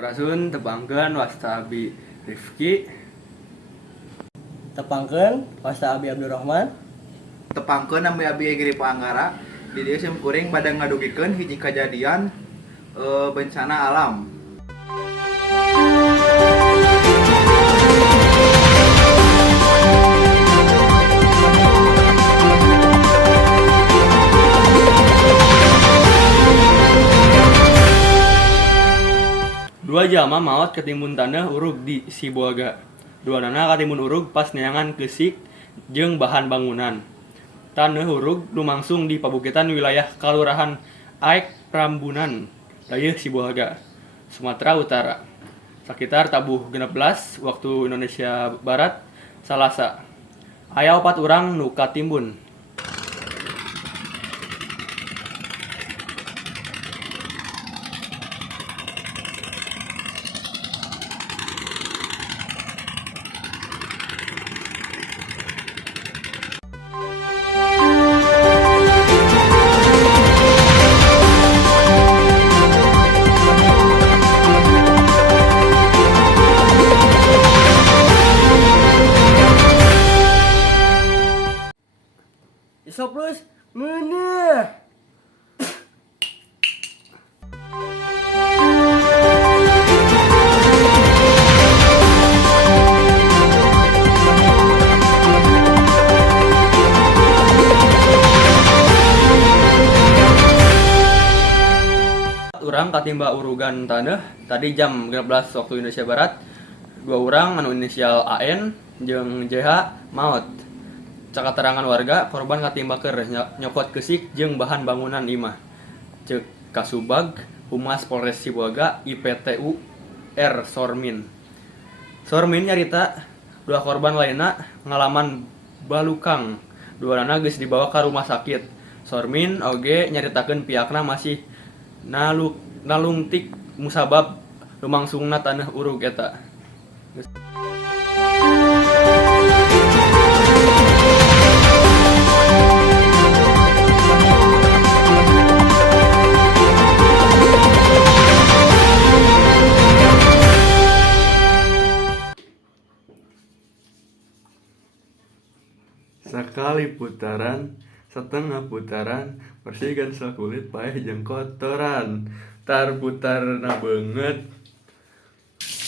Rasun tepangkeun wasta Abi Rifki. Tepangkeun wasta Abi Abdurrahman. Tepangkeun nami Abi Giri Panganggara. Di dieu sim kuring bade ngadugikeun hiji kajadian bencana alam. Dua jalma maot ketimbun taneuh urug di Sibolga. Duanana katimbun urug pas neangan keusik jeung bahan bangunan. Taneuh urug lumangsung di pabukitan wilayah Kalurahan Aek Prambunan, Dayeuh Sibolga, Sumatera Utara. Sakitar tabuh 16 waktu Indonesia Barat, Salasa. Aya 4 urang nu katimbun. Isoplus meuneuh. Urang katimba urugan taneuh tadi jam 12 waktu Indonesia Barat. 2 urang anu inisial AN jeung JH maot. Cak keterangan warga, korban katimba keur nyokot keusik jeung bahan bangunan imah. Ceuk Kasubag Humas Polres Sibolga IPTU R Sormin. Sormin nyarita 2 korban lainna ngalaman balukang. Duanana geus dibawa ka rumah sakit. Sormin oge nyaritakeun pihakna masih nalungtik musabab lumangsungna taneuh urug eta. Sakali putaran, setengah putaran, bersihkan sakulit paeh jeung kotoran. Tar putarna beungeut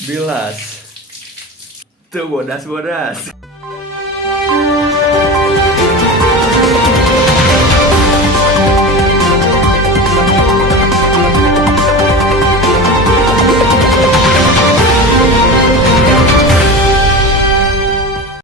bilas. Teu bodas-bodas.